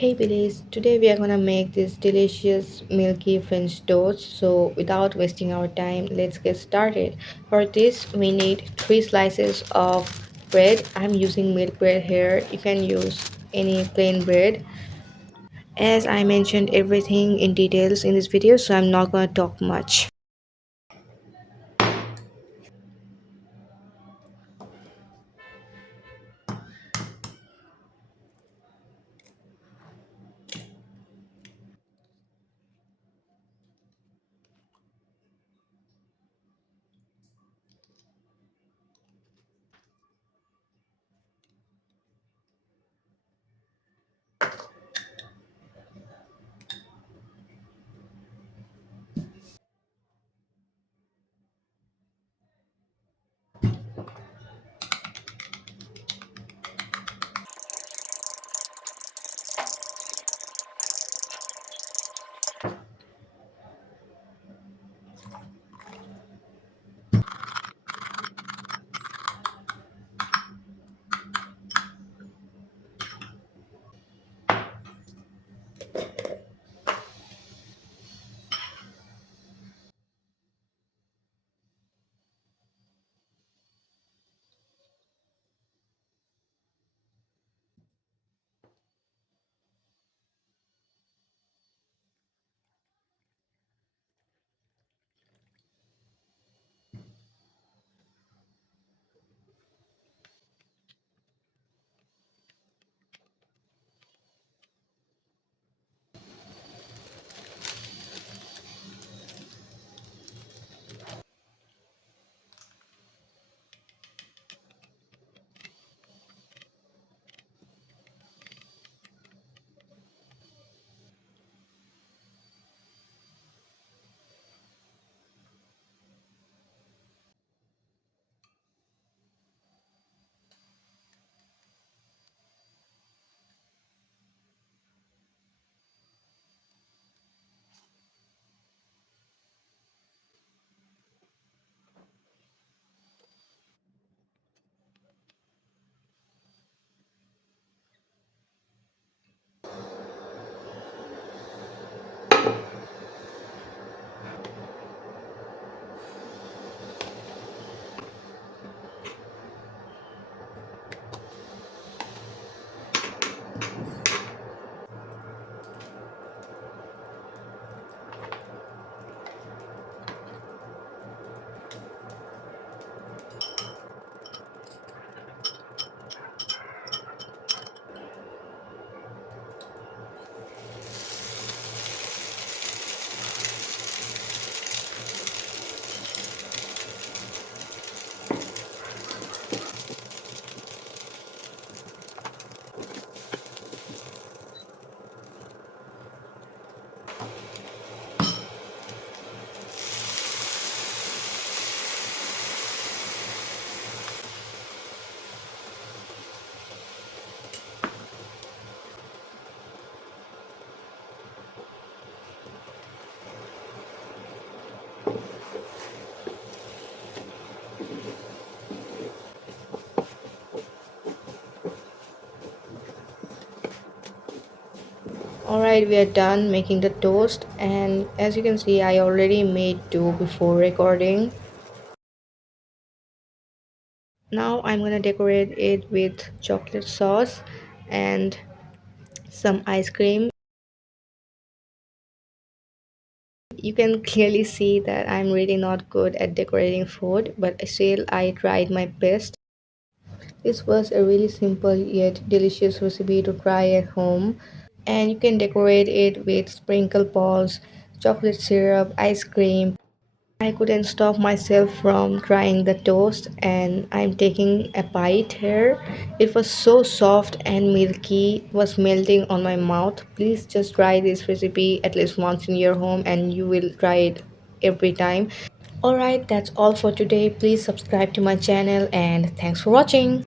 Hey Billies, today we are gonna make this delicious milky French toast. So without wasting our time, let's get started. For this, we need 3 slices of bread. I'm using milk bread here. You can use any plain bread. As I mentioned everything in details in this video, so I'm not gonna talk much. Alright, we are done making the toast, and as you can see, I already made two before recording. Now I'm gonna decorate it with chocolate sauce and some ice cream. You can clearly see that I'm really not good at decorating food, but still I tried my best. This was a really simple yet delicious recipe to try at home. And you can decorate it with sprinkle balls, chocolate syrup, ice cream. I couldn't stop myself from trying the toast, and I'm taking a bite here. It was so soft and milky, was melting on my mouth. Please just try this recipe at least once in your home and you will try it every time. Alright, that's all for today. Please subscribe to my channel and thanks for watching.